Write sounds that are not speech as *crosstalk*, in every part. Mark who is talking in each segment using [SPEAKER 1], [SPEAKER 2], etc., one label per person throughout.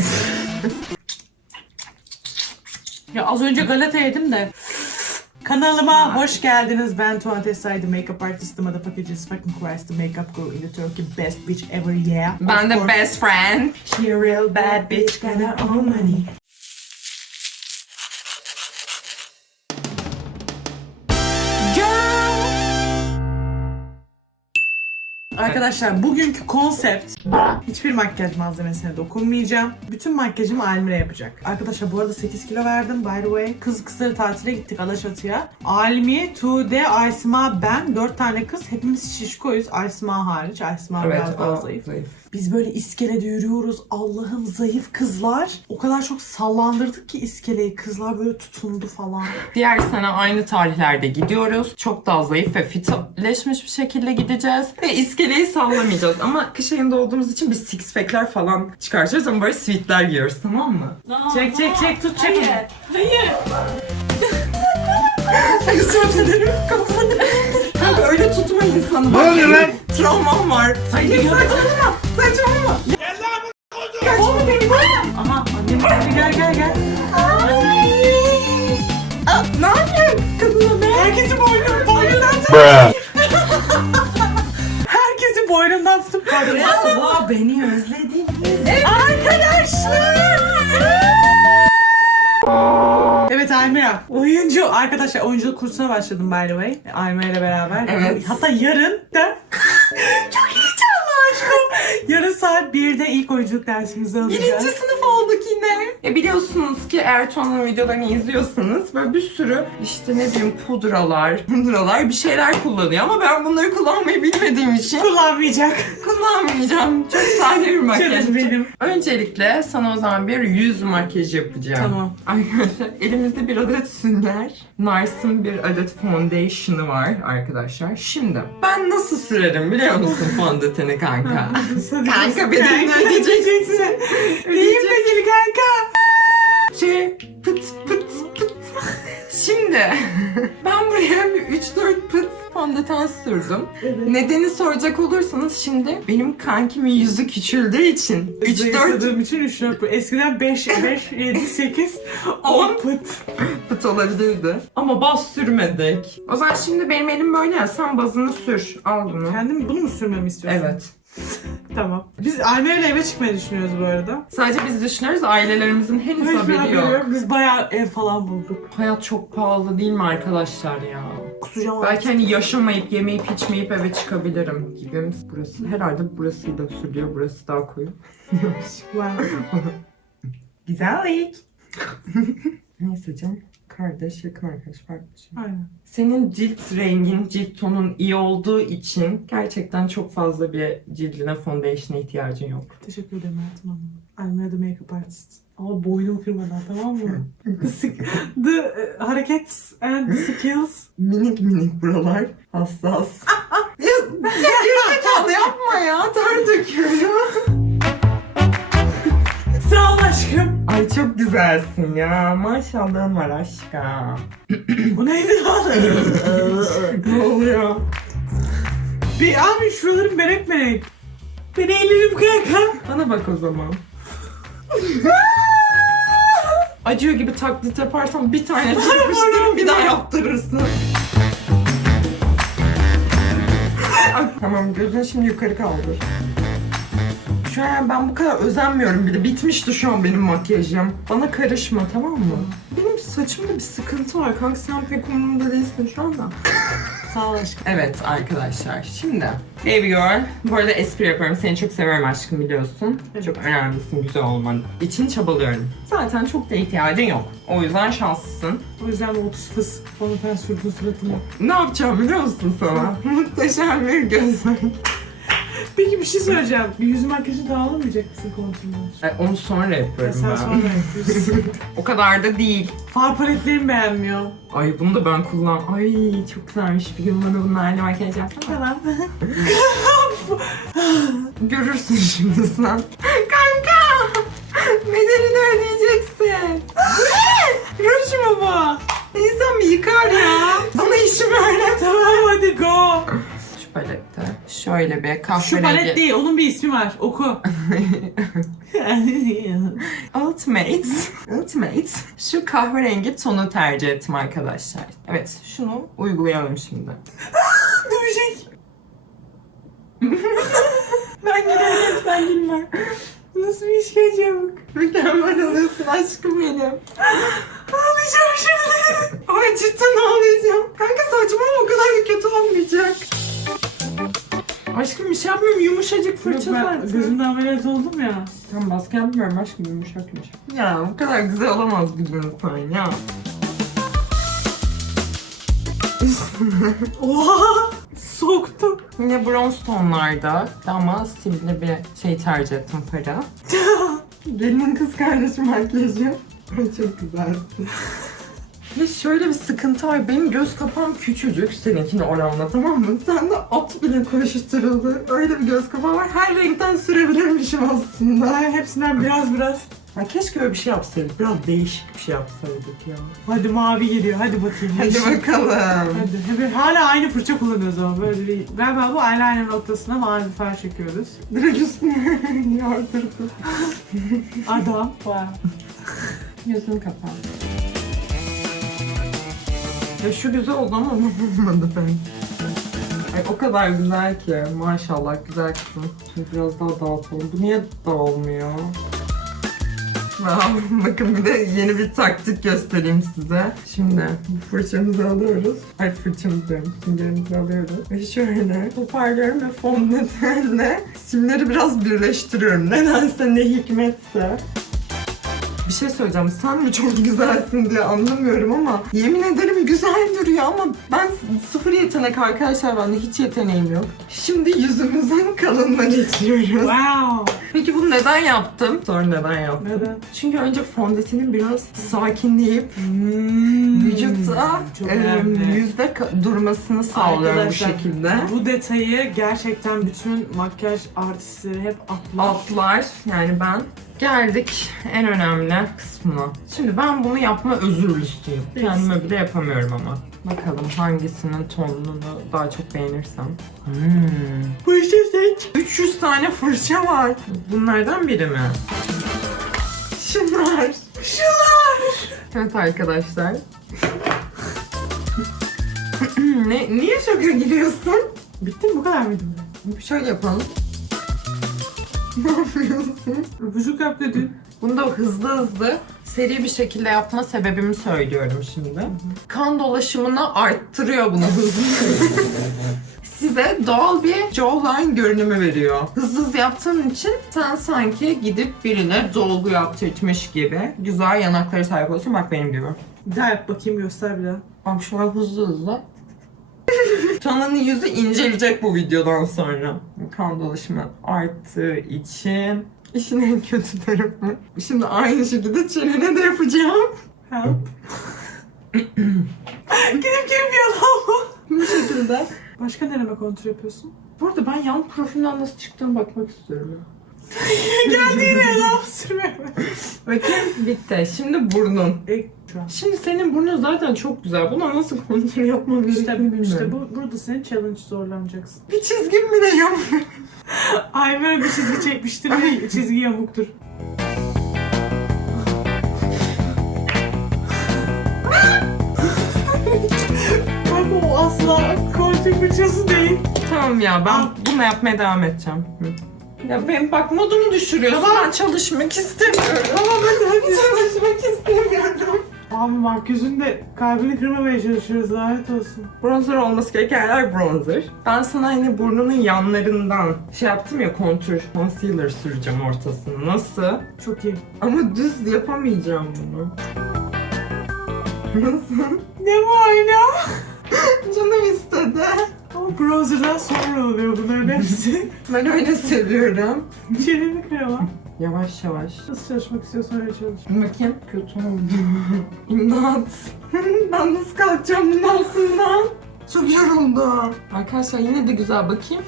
[SPEAKER 1] *laughs* Ya az önce galeta yedim de. Kanalıma hoş geldiniz. Ben Tuan Tesay, the makeup artist, the motherfucker just fucking Christ, the makeup girl in the Turkey, best bitch ever, yeah.
[SPEAKER 2] Ben
[SPEAKER 1] Of
[SPEAKER 2] de
[SPEAKER 1] course.
[SPEAKER 2] best friend.
[SPEAKER 1] She a real bad bitch, got her own money. Arkadaşlar bugünkü konsept hiçbir makyaj malzemesine dokunmayacağım. Bütün makyajımı Almira yapacak. Arkadaşlar bu arada 8 kilo verdim by the way. Kız kızları tatile gittik Alaçatı'ya. Almi, Tuğde, Aysma, ben 4 tane kız. Hepimiz şişkoyuz. Aysma hariç. Aysma biraz daha zayıf. Biz böyle iskelede yürüyoruz. Allah'ım zayıf kızlar. O kadar çok sallandırdık ki iskeleyi. Kızlar böyle tutundu falan. *laughs*
[SPEAKER 2] Diğer sene aynı tarihlerde gidiyoruz. Çok daha zayıf ve fitleşmiş bir şekilde gideceğiz. Ve iskeleyi sallamayacağız. Ama kış ayında olduğumuz için biz six pack'ler falan çıkartacağız ama böyle sweatler giyiyoruz tamam mı?
[SPEAKER 1] Çek çek çek tut çek.
[SPEAKER 2] Hayır. Hayır. Özür dilerim. Kafanı. Öyle tutma insanı. Ne
[SPEAKER 3] oluyor lan?
[SPEAKER 2] Travmam var. Hayır saçmalama. Saçmalama.
[SPEAKER 1] Oğlum benim Aha annem gel gel gel.
[SPEAKER 2] Aa, ne yapıyorsun? Kadına ne?
[SPEAKER 1] Herkesi boynum, boynundan
[SPEAKER 3] Bruh. *laughs*
[SPEAKER 1] Herkesi boynundan tutup kadına.
[SPEAKER 2] Sabah beni özledin.
[SPEAKER 1] Arkadaşlar! Almira. Oyuncu. Arkadaşlar oyunculuk kursuna başladım by the way. Almira ile beraber.
[SPEAKER 2] Evet.
[SPEAKER 1] Hatta yarın da çok *laughs* aşkım. *laughs* Yarın saat 1'de ilk oyunculuk dersimizi alacağız.
[SPEAKER 2] Birinci sınıf olduk yine. E biliyorsunuz ki Ertuğrul'un videolarını izliyorsanız böyle bir sürü işte ne bileyim pudralar, pudralar bir şeyler kullanıyor ama ben bunları kullanmayı bilmediğim için
[SPEAKER 1] Kullanmayacak.
[SPEAKER 2] kullanmayacağım. Çok sade bir makyaj.
[SPEAKER 1] Canım benim.
[SPEAKER 2] Öncelikle sana o zaman bir yüz makyajı yapacağım.
[SPEAKER 1] Tamam.
[SPEAKER 2] Arkadaşlar elimizde bir adet sünger, Nars'ın bir adet foundation'ı var arkadaşlar. Şimdi ben nasıl sürerim biliyor musun fondöteni kanka? *laughs* Kanka *laughs* bedelini ödeyeceksin.
[SPEAKER 1] Neyim bedeli kanka?
[SPEAKER 2] Şey pıt pıt pıt. Şimdi *laughs* ben buraya bir 3-4 pıt fondöten sürdüm.
[SPEAKER 1] Evet.
[SPEAKER 2] Nedeni soracak olursanız şimdi benim kankimin yüzü küçüldüğü için 3-4
[SPEAKER 1] Zayıfladığım için 3 4 Eskiden 5, 5, 7, 8, 10
[SPEAKER 2] On.
[SPEAKER 1] pıt.
[SPEAKER 2] pıt olabilirdi. Ama baz sürmedik. O zaman şimdi benim elim böyle ya sen bazını sür. Al bunu.
[SPEAKER 1] Kendim bunu mu sürmemi istiyorsun?
[SPEAKER 2] Evet.
[SPEAKER 1] Tamam. Biz Almira ile eve çıkmayı düşünüyoruz bu arada.
[SPEAKER 2] Sadece biz düşünüyoruz ailelerimizin henüz
[SPEAKER 1] Hiçbir
[SPEAKER 2] haberi
[SPEAKER 1] haberi
[SPEAKER 2] yok.
[SPEAKER 1] yok. Biz bayağı ev falan bulduk.
[SPEAKER 2] Hayat çok pahalı değil mi arkadaşlar ya?
[SPEAKER 1] Kusacağım
[SPEAKER 2] Belki hani yaşamayıp, yemeyip, içmeyip eve çıkabilirim gibi. Burası herhalde burası da sürüyor. Burası daha koyu. *laughs*
[SPEAKER 1] Wow. *laughs*
[SPEAKER 2] Güzellik. *laughs* Neyse canım. Kardeş, yakın arkadaş, farklı bir şey.
[SPEAKER 1] Aynen.
[SPEAKER 2] Senin cilt rengin, cilt tonun iyi olduğu için gerçekten çok fazla bir cildine foundation'a ihtiyacın yok.
[SPEAKER 1] Teşekkür ederim hayatım ama. Almira the makeup artist. Ama boynumu kırmadan tamam mı? the, the uh, harekets and the skills.
[SPEAKER 2] Minik minik buralar hassas. ya gerizekalı yapma ya. Ter döküyorum.
[SPEAKER 1] Sağ ol aşkım.
[SPEAKER 2] Ay çok güzelsin ya. Maşallahın var aşkım.
[SPEAKER 1] Bu neydi lan? *laughs*
[SPEAKER 2] ne oluyor?
[SPEAKER 1] bir abi şuralarım berek berek. Ben eğlenirim kanka.
[SPEAKER 2] Bana bak o zaman. *laughs* Acıyor gibi taklit yaparsan bir tane çıkmıştır bir daha yaptırırsın. Tamam gözünü şimdi yukarı kaldır. Şu an ben bu kadar özenmiyorum bile. Bitmişti şu an benim makyajım. Bana karışma tamam mı? Benim saçımda bir sıkıntı var. Kanka sen pek umurumda değilsin şu anda. *laughs*
[SPEAKER 1] Sağ ol aşkım.
[SPEAKER 2] Evet arkadaşlar şimdi Baby Girl bu arada espri yapıyorum seni çok severim aşkım biliyorsun
[SPEAKER 1] Evet.
[SPEAKER 2] Çok önemlisin güzel olman için çabalıyorum Zaten çok da ihtiyacın yok o yüzden şanslısın
[SPEAKER 1] O yüzden bu 30 fıs ben sürdün suratıma.
[SPEAKER 2] Ne yapacağım biliyor musun sana? Muhteşem bir gözlük
[SPEAKER 1] Peki bir şey söyleyeceğim. Bir yüz makyajı daha alamayacak mısın kontrolünü?
[SPEAKER 2] Ay, Onu sonra
[SPEAKER 1] Ya
[SPEAKER 2] yapıyorum
[SPEAKER 1] sen
[SPEAKER 2] ben
[SPEAKER 1] sonra *laughs* yapıyorsun.
[SPEAKER 2] O kadar da değil
[SPEAKER 1] Far paletlerimi beğenmiyor.
[SPEAKER 2] Ay bunu da ben kullan Ay çok güzelmiş bir gün bana bunlarla makyaj yapsana
[SPEAKER 1] Tamam. *laughs*
[SPEAKER 2] Görürsün şimdi sen. Kanka! Bedelini ödeyeceksin. Ruj mu bu? İnsan bir yıkar ya. Bana işi böyle.
[SPEAKER 1] tamam hadi go.
[SPEAKER 2] Şu palette Şöyle bir
[SPEAKER 1] Şu
[SPEAKER 2] kahverengi.
[SPEAKER 1] palet değil, onun bir ismi var. Oku. *laughs*
[SPEAKER 2] Ultimate. Ultimate. Şu kahverengi tonu tercih ettim arkadaşlar. Evet şunu uygulayalım şimdi. *laughs*
[SPEAKER 1] Dövecek. *laughs*
[SPEAKER 2] Ben giderim sen gülme.
[SPEAKER 1] Nasıl bir işkence bak.
[SPEAKER 2] Mükemmel oluyorsun aşkım benim.
[SPEAKER 1] Ağlayacağım şimdi.
[SPEAKER 2] Ay cidden ağlayacağım. Yumuşacık fırça
[SPEAKER 1] ben
[SPEAKER 2] zaten.
[SPEAKER 1] gözümden ameliyat oldum ya.
[SPEAKER 2] Tam baskı yapmıyorum aşkım yumuşak yumuşak. Ya bu kadar güzel olamaz bir insan ya. *laughs*
[SPEAKER 1] Oha! Soktu.
[SPEAKER 2] Yine bronz tonlarda ama simli bir şey tercih ettim para. Gelinin *laughs* kız kardeşi makyajı. Çok güzelsin. Ve şöyle bir sıkıntı var. Benim göz kapağım küçücük seninkine oranla tamam mı? Sen de at bile koşuşturuldu. Öyle bir göz kapağı var. Her renkten sürebilirmişim aslında.
[SPEAKER 1] Hepsinden biraz biraz.
[SPEAKER 2] Ya keşke öyle bir şey yapsaydık. Biraz değişik bir şey yapsaydık ya.
[SPEAKER 1] Hadi mavi geliyor. Hadi bakayım.
[SPEAKER 2] Hadi bakalım.
[SPEAKER 1] Hadi. Hala aynı fırça kullanıyoruz ama böyle bir... Galiba bu eyeliner noktasına mavi bir far çekiyoruz.
[SPEAKER 2] Direkt üstüne *laughs* yardırdı. *laughs*
[SPEAKER 1] Adam. Wow.
[SPEAKER 2] Gözünü kapat. Ya şu güzel oldu ama *laughs* olmadı ben. Ay o kadar güzel ki maşallah güzel kızım. Şimdi biraz daha dağıtalım. Bu niye dağılmıyor? *laughs* Bakın bir de yeni bir taktik göstereyim size. Şimdi bu fırçamızı alıyoruz. Ay fırçamızı diyorum, süngerimizi alıyoruz. Ve şöyle toparlıyorum ve fondötenle simleri biraz birleştiriyorum. Nedense ne hikmetse. Bir şey söyleyeceğim. Sen mi çok güzelsin diye anlamıyorum ama yemin ederim güzel duruyor ama ben sıfır yetenek arkadaşlar bende hiç yeteneğim yok. Şimdi yüzümüzün kalınına geçiyoruz.
[SPEAKER 1] Wow.
[SPEAKER 2] Peki bunu neden yaptım? Sonra neden yaptım?
[SPEAKER 1] Neden?
[SPEAKER 2] Çünkü önce fondötenin biraz sakinleyip
[SPEAKER 1] Hmm.
[SPEAKER 2] vücutta e, yüzde durmasını sağlıyorum bu şekilde.
[SPEAKER 1] Bu detayı gerçekten bütün makyaj artistleri hep atlar.
[SPEAKER 2] Altlar yani ben geldik en önemli kısmına. Şimdi ben bunu yapma özürlüsüyüm. Kendime bile yapamıyorum ama. Bakalım hangisinin tonunu daha çok beğenirsem. Hmm.
[SPEAKER 1] İşte seç.
[SPEAKER 2] 300 tane fırça var. Bunlardan biri mi? Şunlar.
[SPEAKER 1] Şunlar.
[SPEAKER 2] Evet arkadaşlar. *laughs* ne, niye şoka giriyorsun?
[SPEAKER 1] Bitti mi? Bu kadar mıydı?
[SPEAKER 2] Şöyle yapalım. Ne yapıyorsun?
[SPEAKER 1] Öpücük yap dedin.
[SPEAKER 2] Bunu da hızlı hızlı seri bir şekilde yapma sebebimi söylüyorum şimdi. Kan dolaşımını arttırıyor bunu hızlı. Size doğal bir jawline görünümü veriyor. Hızlı hızlı yaptığın için sen sanki gidip birine dolgu yaptırmış gibi güzel yanaklara sahip olsun. Bak benim gibi.
[SPEAKER 1] Bir daha yap bakayım göster bir daha.
[SPEAKER 2] Bak şöyle hızlı hızlı. *laughs* Canan'ın yüzü inceleyecek bu videodan sonra. Kan dolaşımı arttığı için. İşin en kötü tarafı. Şimdi aynı şekilde çenene de yapacağım.
[SPEAKER 1] Help. *laughs* Gidip gelip yalan
[SPEAKER 2] Bu şekilde.
[SPEAKER 1] Başka nereme kontrol yapıyorsun?
[SPEAKER 2] Bu arada ben yan profilimden nasıl çıktığını bakmak istiyorum. *laughs*
[SPEAKER 1] Geldi yine yalan sürmeye.
[SPEAKER 2] Bakayım bitti. Şimdi burnun.
[SPEAKER 1] E, şu an.
[SPEAKER 2] Şimdi senin burnun zaten çok güzel. Buna nasıl kontrol yapmam gerektiğini
[SPEAKER 1] İşte,
[SPEAKER 2] bilmiyorum.
[SPEAKER 1] işte bu, burada senin challenge zorlanacaksın.
[SPEAKER 2] Bir çizgim bile yok. *laughs*
[SPEAKER 1] Ay böyle bir çizgi çekmiştir ve çizgi yamuktur. Bak o asla kontrol fırçası değil.
[SPEAKER 2] Tamam ya ben bunu yapmaya devam edeceğim. Hı. Ya benim bak modumu düşürüyorsun. Ben çalışmak istemiyorum.
[SPEAKER 1] Tamam hadi hadi.
[SPEAKER 2] Çalışmak istemiyorum.
[SPEAKER 1] Abi bak yüzünde kalbini kırmamaya çalışıyoruz lanet olsun.
[SPEAKER 2] Bronzer olması gereken yerler bronzer. Ben sana hani burnunun yanlarından şey yaptım ya kontur, concealer süreceğim ortasını. Nasıl?
[SPEAKER 1] Çok iyi.
[SPEAKER 2] Ama düz yapamayacağım bunu. Nasıl?
[SPEAKER 1] Ne bu ayna? *laughs*
[SPEAKER 2] Canım istedi.
[SPEAKER 1] Ama bronzerdan sonra oluyor bunların hepsi. *laughs*
[SPEAKER 2] Ben öyle seviyorum.
[SPEAKER 1] Çeneni kırama.
[SPEAKER 2] Yavaş yavaş.
[SPEAKER 1] Nasıl çalışmak istiyorsan öyle çalış.
[SPEAKER 2] Bakayım. Kötü oldu. *laughs* İmdat. *laughs* ben nasıl kalkacağım bunun altından? Çok yoruldum. Arkadaşlar yine de güzel bakayım.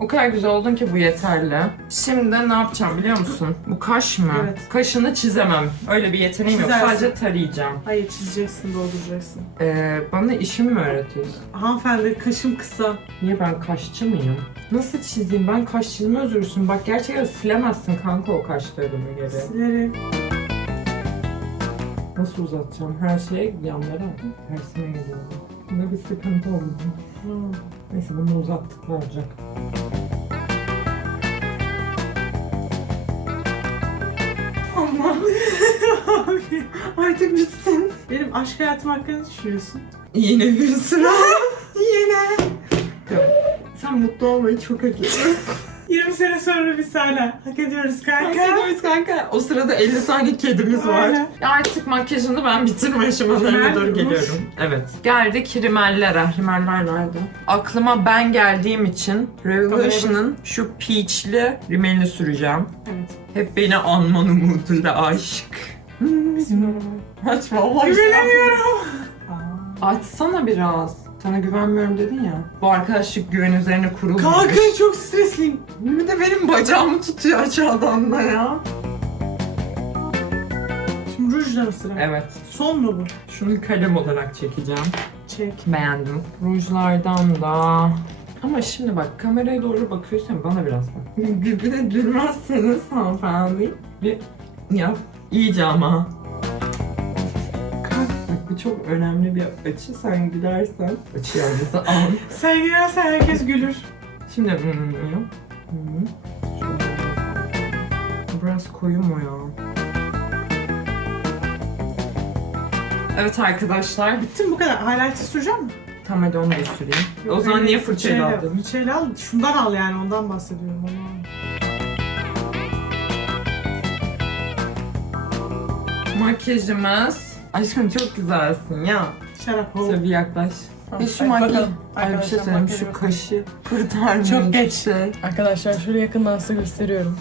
[SPEAKER 2] O kadar güzel oldun ki bu yeterli. Şimdi ne yapacağım biliyor musun? Bu kaş mı?
[SPEAKER 1] Evet.
[SPEAKER 2] Kaşını çizemem. Öyle bir yeteneğim yok.
[SPEAKER 1] Çizersin.
[SPEAKER 2] Sadece tarayacağım.
[SPEAKER 1] Hayır çizeceksin, dolduracaksın.
[SPEAKER 2] Ee, bana işimi mi öğretiyorsun?
[SPEAKER 1] Hanımefendi kaşım kısa.
[SPEAKER 2] Niye ben kaşçı mıyım? Nasıl çizeyim? Ben kaş çizme özürlüsün. Bak gerçekten silemezsin kanka o kaşlarımı geri.
[SPEAKER 1] Silerim.
[SPEAKER 2] Nasıl uzatacağım? Her şeye yanlara tersine gidiyor. Bunda bir sıkıntı oldu.
[SPEAKER 1] Hmm.
[SPEAKER 2] Neyse bunu uzattık ne olacak? Allah
[SPEAKER 1] Abi, *laughs*
[SPEAKER 2] artık bitsin.
[SPEAKER 1] Benim aşk hayatım hakkında ne düşünüyorsun?
[SPEAKER 2] Yine bir sıra. *laughs* Yine. Sen mutlu olmayı çok hak ediyorsun.
[SPEAKER 1] 20 sene sonra biz hala hak ediyoruz kanka.
[SPEAKER 2] Hak ediyoruz kanka. O sırada 50 tane kedimiz var.
[SPEAKER 1] Aynen.
[SPEAKER 2] Artık makyajını ben bitirme aşamalarına doğru geliyorum. Evet. Geldik rimellere. Rimeller nerede? Aklıma ben geldiğim için Revolution'ın şu peachli rimelini süreceğim.
[SPEAKER 1] Evet.
[SPEAKER 2] Hep beni anman umuduyla aşk. Aç vallahi.
[SPEAKER 1] Güvenemiyorum. Aa.
[SPEAKER 2] Açsana biraz. Sana güvenmiyorum dedin ya. Bu arkadaşlık güven üzerine kurulmuş.
[SPEAKER 1] Kanka çok stresliyim.
[SPEAKER 2] Bir de benim bacağımı tutuyor aşağıdan da ya.
[SPEAKER 1] Şimdi rujla sıra?
[SPEAKER 2] Evet.
[SPEAKER 1] Son mu bu?
[SPEAKER 2] Şunu kalem olarak çekeceğim.
[SPEAKER 1] Çek.
[SPEAKER 2] Beğendim. Rujlardan da... Ama şimdi bak kameraya doğru bakıyorsan bana biraz bak. Birbirine gülmezseniz hanımefendi. Bir yap. İyice ama. Çok önemli bir açı. Sen gülersen açı yalnız al.
[SPEAKER 1] Sen girersen herkes gülür.
[SPEAKER 2] Şimdi hmm. Hmm. Biraz koyu mu ya? Evet arkadaşlar.
[SPEAKER 1] Bitti mi bu kadar? Highlighter süreceğim mi?
[SPEAKER 2] Tamam hadi onu da süreyim. o zaman niye fırçayla aldın?
[SPEAKER 1] Fırçayla al. Şundan al yani ondan bahsediyorum. Onu al.
[SPEAKER 2] Makyajımız. Aşkım çok güzelsin ya.
[SPEAKER 1] Şarap ol.
[SPEAKER 2] Şöyle bir yaklaş. Ya şu
[SPEAKER 1] hadi
[SPEAKER 2] makyaj...
[SPEAKER 1] bakalım.
[SPEAKER 2] Ay bir şey
[SPEAKER 1] Arkadaşlar,
[SPEAKER 2] söyleyeyim şu kaşı kurtarmıyor.
[SPEAKER 1] Çok geç.
[SPEAKER 2] Şey.
[SPEAKER 1] Arkadaşlar şöyle yakından size gösteriyorum.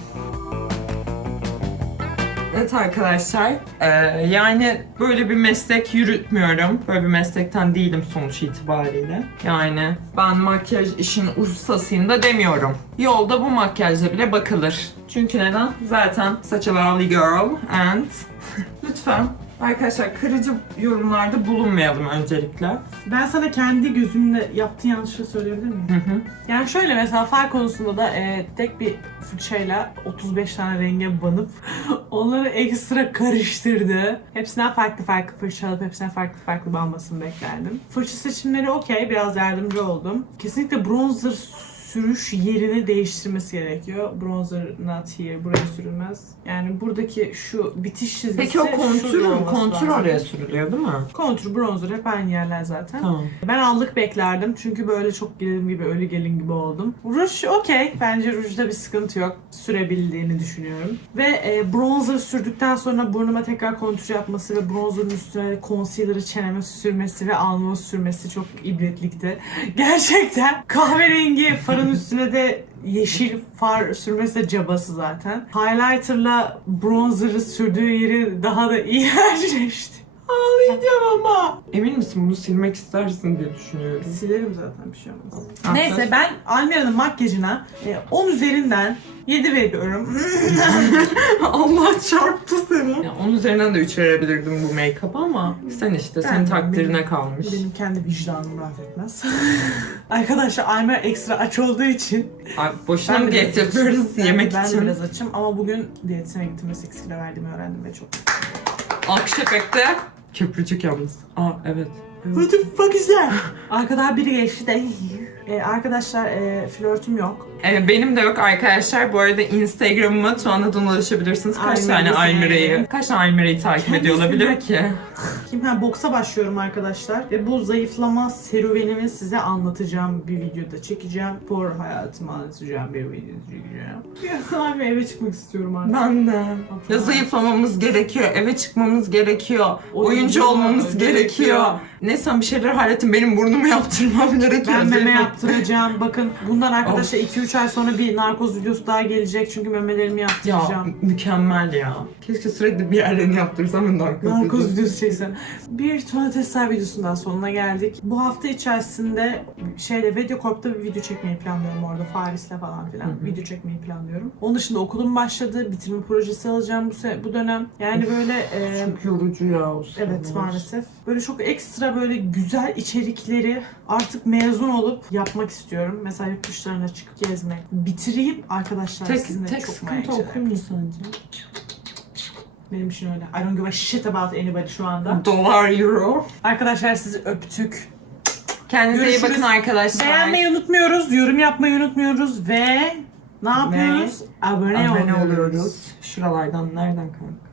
[SPEAKER 2] Evet arkadaşlar, eee, yani böyle bir meslek yürütmüyorum. Böyle bir meslekten değilim sonuç itibariyle. Yani ben makyaj işin ustasıyım da demiyorum. Yolda bu makyajla bile bakılır. Çünkü neden? Zaten such a lovely girl and *laughs* lütfen arkadaşlar kırıcı yorumlarda bulunmayalım öncelikle.
[SPEAKER 1] Ben sana kendi gözümle yaptığın yanlışlığı söyleyebilir miyim?
[SPEAKER 2] Hı hı.
[SPEAKER 1] Yani şöyle mesela far konusunda da e, tek bir fırçayla 35 tane renge banıp *laughs* onları ekstra karıştırdı. Hepsinden farklı farklı fırça alıp hepsinden farklı farklı banmasını beklerdim. Fırça seçimleri okey biraz yardımcı oldum. Kesinlikle bronzer sürüş yerini değiştirmesi gerekiyor. Bronzer not here, buraya sürülmez. Yani buradaki şu bitiş çizgisi
[SPEAKER 2] Peki o
[SPEAKER 1] olması
[SPEAKER 2] kontur
[SPEAKER 1] lazım.
[SPEAKER 2] oraya sürülüyor değil mi?
[SPEAKER 1] Kontur, bronzer hep aynı yerler zaten.
[SPEAKER 2] Tamam.
[SPEAKER 1] Ben allık beklerdim çünkü böyle çok gelin gibi, ölü gelin gibi oldum. Ruj okey. Bence rujda bir sıkıntı yok. Sürebildiğini düşünüyorum. Ve e, bronzer sürdükten sonra burnuma tekrar kontur yapması ve bronzerın üstüne concealer'ı çeneme sürmesi ve alnıma sürmesi çok ibretlikti. *laughs* Gerçekten kahverengi farın üstüne de yeşil far sürmesi de cabası zaten. Highlighter'la bronzer'ı sürdüğü yeri daha da *laughs* iğrençleşti. Ağlayacağım ama.
[SPEAKER 2] Emin misin bunu silmek istersin diye düşünüyorum.
[SPEAKER 1] Silerim zaten bir şey olmaz. Neyse ben Almira'nın makyajına e, 10 üzerinden 7 veriyorum. *laughs*
[SPEAKER 2] Allah çarptı seni. Ya, onun üzerinden de 3 verebilirdim bu make-up ama sen işte senin
[SPEAKER 1] Ben-
[SPEAKER 2] takdirine
[SPEAKER 1] benim-
[SPEAKER 2] kalmış.
[SPEAKER 1] Benim kendi vicdanım rahat etmez. *laughs* Arkadaşlar Almira ekstra aç olduğu için
[SPEAKER 2] Ay, boşuna mı diyet
[SPEAKER 1] biraz
[SPEAKER 2] yapıyoruz
[SPEAKER 1] Ben-
[SPEAKER 2] yemek
[SPEAKER 1] ben de
[SPEAKER 2] için?
[SPEAKER 1] biraz açım ama bugün diyetine gittim ve 8 kilo verdiğimi öğrendim ve çok
[SPEAKER 2] Alkış efekti. Köprücük yalnız. Aa evet.
[SPEAKER 1] What the fuck is that? *laughs* Arkadan biri geçti de E, arkadaşlar e, flörtüm yok.
[SPEAKER 2] Ee, benim de yok arkadaşlar. Bu arada Instagram'ıma Tuana'dan ulaşabilirsiniz. Kaç
[SPEAKER 1] Almira'yı
[SPEAKER 2] tane
[SPEAKER 1] seveyim.
[SPEAKER 2] Almira'yı, kaç tane Almira'yı takip
[SPEAKER 1] Kendisi
[SPEAKER 2] ediyor olabilir
[SPEAKER 1] de-
[SPEAKER 2] ki? *laughs*
[SPEAKER 1] Kim ha boksa başlıyorum arkadaşlar ve bu zayıflama serüvenimi size anlatacağım bir videoda çekeceğim. Spor hayatımı anlatacağım bir video çekeceğim. Ya *laughs* abi eve çıkmak istiyorum artık.
[SPEAKER 2] Ben de. Ya zayıflamamız gerekiyor, eve çıkmamız gerekiyor, oyuncu olmamız gerekiyor. Neyse bir şeyler hallettim. Benim burnumu yaptırmam gerekiyor.
[SPEAKER 1] Ben meme
[SPEAKER 2] Zayıflam-.
[SPEAKER 1] Yaptıracağım. Bakın bundan arkadaşlar 2-3 ay sonra bir narkoz videosu daha gelecek. Çünkü memelerimi
[SPEAKER 2] Ya
[SPEAKER 1] yaptıracağım.
[SPEAKER 2] mükemmel ya. Keşke sürekli bir yerlerini yaptırsam ben narkoz.
[SPEAKER 1] Narkoz videosu çeksem. Bir tuvalet testler videosundan sonuna geldik. Bu hafta içerisinde şeyde Videocorp'ta bir video çekmeyi planlıyorum orada. Paris'te falan filan.
[SPEAKER 2] Hı hı.
[SPEAKER 1] Video çekmeyi planlıyorum. Onun dışında okulum başladı. Bitirme projesi alacağım bu, se- bu dönem. Yani böyle e,
[SPEAKER 2] Çok yorucu ya o
[SPEAKER 1] Evet
[SPEAKER 2] sıralar.
[SPEAKER 1] maalesef. Böyle çok ekstra böyle güzel içerikleri artık mezun olup yapmak istiyorum. Mesela yurt dışlarına çıkıp gezmek. Bitireyim arkadaşlar
[SPEAKER 2] Tek,
[SPEAKER 1] sizinle
[SPEAKER 2] tek
[SPEAKER 1] çok
[SPEAKER 2] sıkıntı okul mu sence?
[SPEAKER 1] Benim için öyle. I don't give a shit about anybody şu anda.
[SPEAKER 2] Dolar, euro.
[SPEAKER 1] Arkadaşlar sizi öptük.
[SPEAKER 2] Kendinize iyi
[SPEAKER 1] Görüşürüz.
[SPEAKER 2] bakın arkadaşlar.
[SPEAKER 1] Beğenmeyi unutmuyoruz, yorum yapmayı unutmuyoruz ve ne yapıyoruz? Abone,
[SPEAKER 2] Abone
[SPEAKER 1] oluyoruz.
[SPEAKER 2] oluyoruz. Şuralardan nereden kanka?